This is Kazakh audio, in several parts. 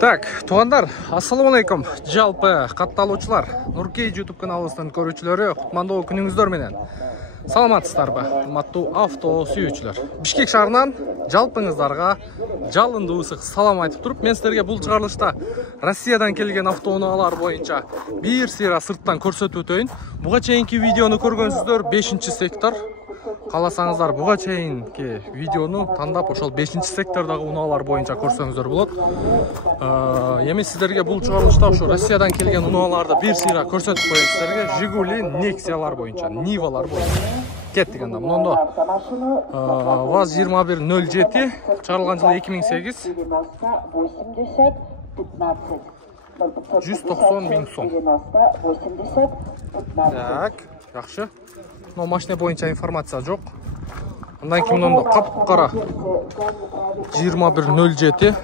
Так, туғандар, ассалаумалейкум. Жалпы катталуучулар, Нуркей YouTube каналыбыздын көрүүчүлөрү, кутмандуу күнүңүздөр менен. Саламатсыздарбы, урматтуу авто сүйүүчүлөр. Бишкек шаарынан жалпыңыздарга жалындуу ысык салам айтып туруп, мен силерге бул чыгарылышта Россиядан келген автоунаалар боюнча бир сыйра сырттан көрсөтүп өтөйүн. Буга чейинки видеону көргөнсүздөр 5-сектор. Каласаңыздар буга чейинки видеону тандап ошол 5-сектордагы унаалар боюнча көрсөңүздөр болот. Эми сиздерге бул чыгарылышта ошо Россиядан келген унааларды бир сыйра көрсөтүп коеюн сиздерге. Жигули, Нексиялар боюнча, Нивалар боюнча. Кеттик анда. Мундо ВАЗ-2107 чыгарылган жылы 2008. 190 миң сом. Так, жакшы. Но машина боюнча информация жок. Андан кийин мундо капкара 2107.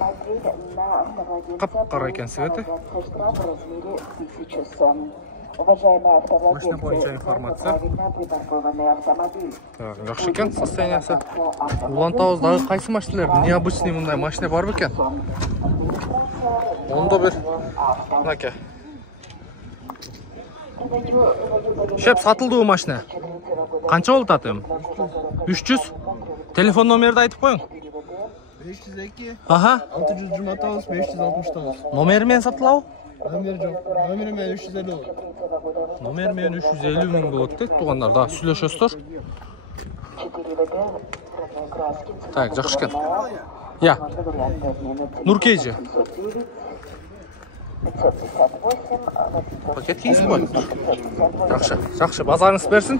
Капкара экен цвети. Машина боюнча информация. Так, жакшы экен состояниясы. Улантабыз кайсы машиналар? Необычный мындай машина бар бекен? Ондо бир мынакей. Шеп сатылды машина. Канча болуп атым? 300. Телефон номерди айтып коюң. 502. Аха. 629 569. Номери менен сатылабы? Номер жок. Номери менен 350 болот. Номер менен 350 миң болот дейт туугандар. Да, сүйлөшөсүздөр. Так, жакшы экен. Я. Нуркейжи. Пакет кейсің ғой? Жақшы, базарыңыз берсін.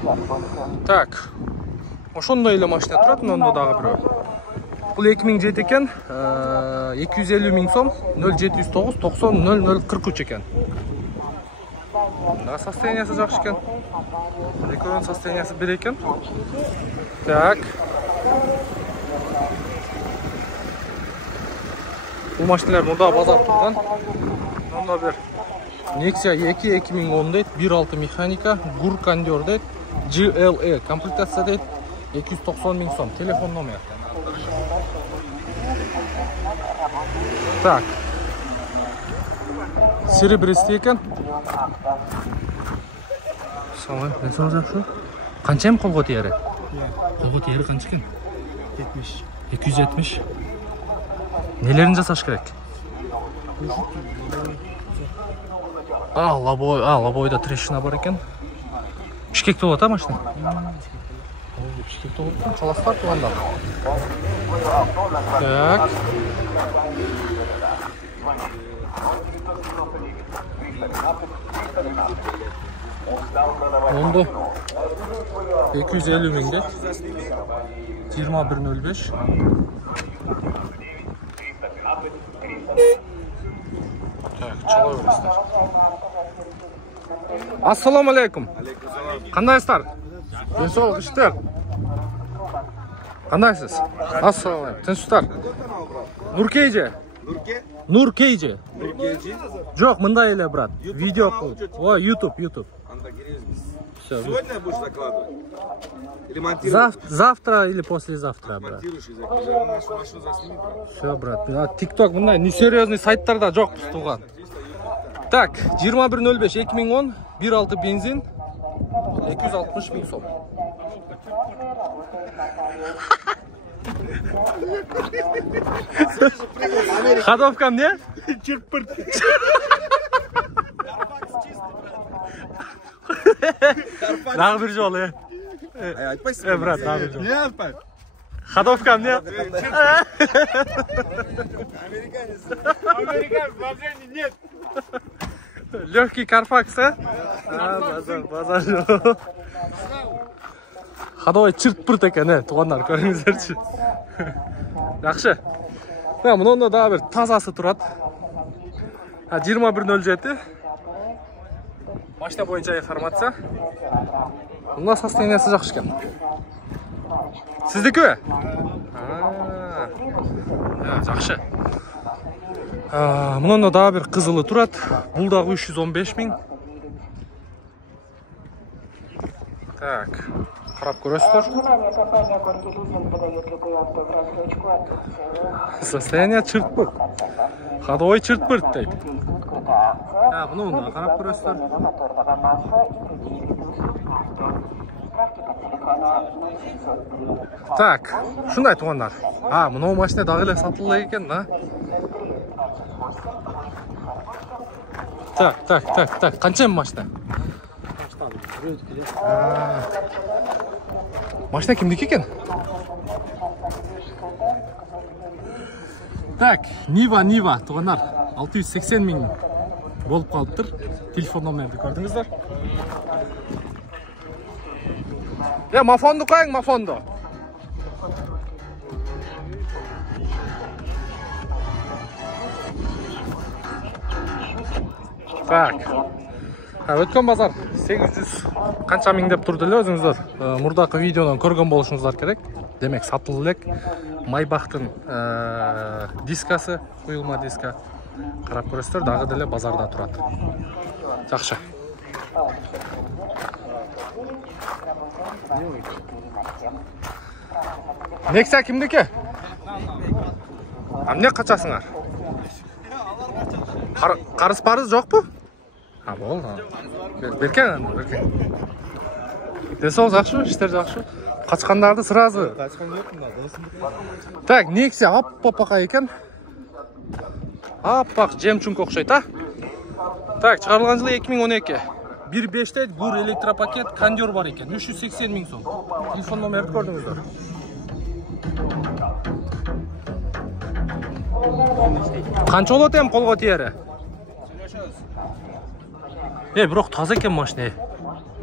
Так, ошондой эле машина турат, мындай дагы бирөө. Бул 2007 экен, 250 миң сом, 0709 90 0043 экен. Да, состояниясы жакшы экен. Экөөнүн состояниясы бир экен. Так. Бул машиналар мында базар турган. Мында бир Nexia 2 2010 дейт, 1.6 механика, гур кондер дейт, GLE комплектация дейт, 290 миң сом. Телефон номер. Так. Серебристый экен. Салам, несиңиз жакшы? Канча эми колго тиери? Колго тиери канча экен? 70. 270. Нелерин жасаш керек? Лобойда трещина бар экен. Бишкекте болот а машина? Бишкекте болот. Каластар туугандар. Так. Ондо 250 миң дейт. 2105. Так, чала бересиздер. Ассаламу алейкум. Кандайсыздар? Денсаулык иштер. Кандайсыз? Ассаламу алейкум. Тынчсыздар? Нуркейжи. Нуркейжи. Жок, мындай эле, брат. Видео кылып. Ой, YouTube. Сегодня будешь закладывать? Завтра или послезавтра, брат. Все, брат. ТикТок мындай несерьезный сайттарда жок туган. Так, 2105 2010, 1.6 бензин, 260 миң сом. Ходовкам не? Чирпырт. Дагы бир жолу. Айтпайсың? Брат, дагы бир жолу. Не атпай? Ходовкам не? Американец, вложений нет. Легкий Карфакс, а? Базар. Ходовой чырт-пырт экен, туугандар, көрүңүздөрчү. Жакшы. Мында дагы бир тазасы турат. 2107. Машина боюнча информация. Мында состояниясы жакшы экен. Сиздикиби? Жакшы. Мынанда дагы бир кызылы турат. Бул дагы 315 000. Так, қарап көресіздер. Состояние чырт-пырт. Ходовой чырт-пырт дейді. Мұны қарап көресіздер. Так, шундай туғандар. Мынау машина дагы эле сатылды экен, да? Так, қанша машина? Машина кімдікі екен? Так, Нива, туғандар. 680 000 болып қалыптыр. Телефон номерді көрдіңіздер. Мафонды қойың, мафонды. Так. Өткен базар 800 қанша мың деп тұрды эле өзүңүздөр. Мурдакы видеодон көргөн болушуңуздар керек. Демек сатылды элек. Майбахтын дискасы, куюлма диска. Карап көрөсүздөр, дагы деле базарда турат. Жакшы. Nexia kimdiki? Эмне качасыңар? Карыз парыз жок бу? Болду. Беркен. Десол жакшы, иштер жакшы. Качкандарды сразу. Качкан жокмун да, досум. Так, Nexia аппака экен. Аппак жемчуңка окшойт, а? Так, чыгарылган жылы 2012. 1.5 гур электропакет кондер бар екен. 380 000 сом. Телефон номерді көрдіңіздер. Қанша болот ем қолға тиері? Бирок таза екен машина.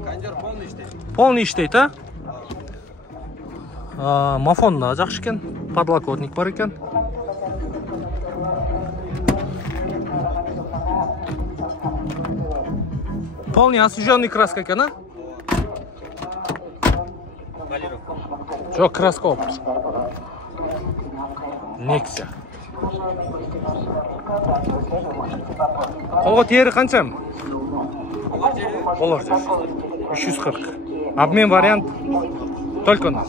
Кондер полный иштейт. Полный иштейт, а? Мафон да жакшы екен. Подлокотник бар екен. Полный освеженный краска екен, а? Жоқ, краска болып. Nexia. Қолға тиері қанша? Олар жер. 340. Обмен вариант только нас.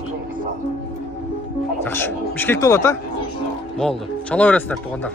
Жақшы. Бишкекте болады, а? Болды. Чала өресіздер туғандар.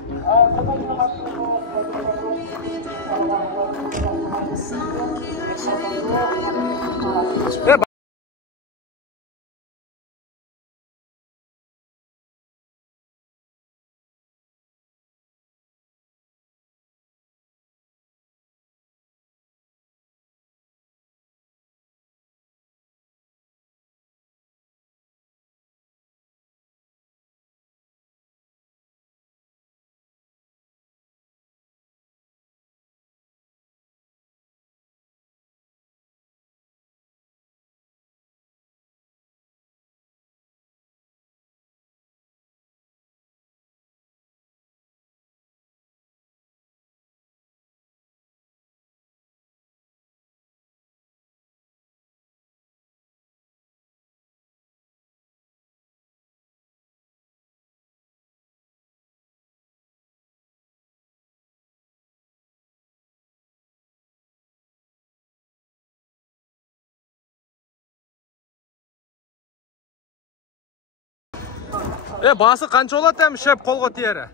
Басы қанша болады әм шеп қолға тиері?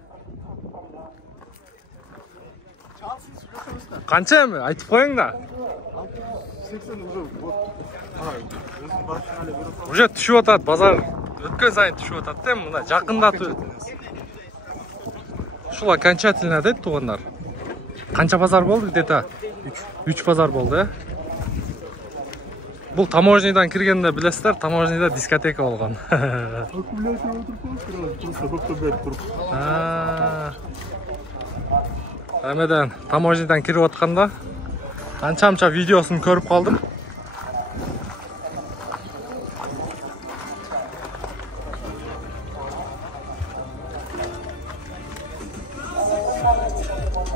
Қанша әмі? Айтып қойың да? 80 уже. Уже түшіп отады, базар өткен сайын түшіп отады дем, мына жақында Шула окончательно дейді туғандар. Қанша базар болды где-то? 3 базар болды, Бұл таможнядан кіргенде білесіздер, таможняда дискотека болған. Әмеден таможнядан кіріп отқанда анча-анча видеосын көріп қалдым.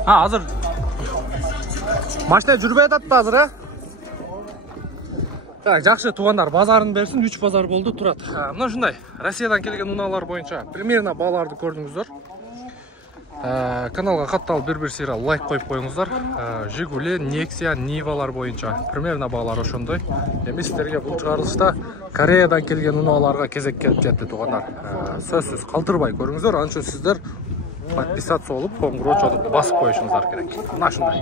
Азыр машина жүрбей жатты азыр, Так, жақшы туғандар, базарын берсін, 3 базар болды тұрады. Мына шындай, Россиядан келген уналар бойынша примерно баларды көрдіңіздер. Каналга катталып бир сыйра лайк коюп коюңуздар. Жигули, Nexia, Niva'лар боюнча примерно баалар ошондой. Эми сиздерге бул чыгарылышта Кореядан келген унааларга кезек келип жетти туугандар. Сөзсүз калтырбай көрүңүздөр, анан үчүн сиздер подписаться болуп, коңгуроо чалып басып коюшуңуздар керек. Мына ушундай.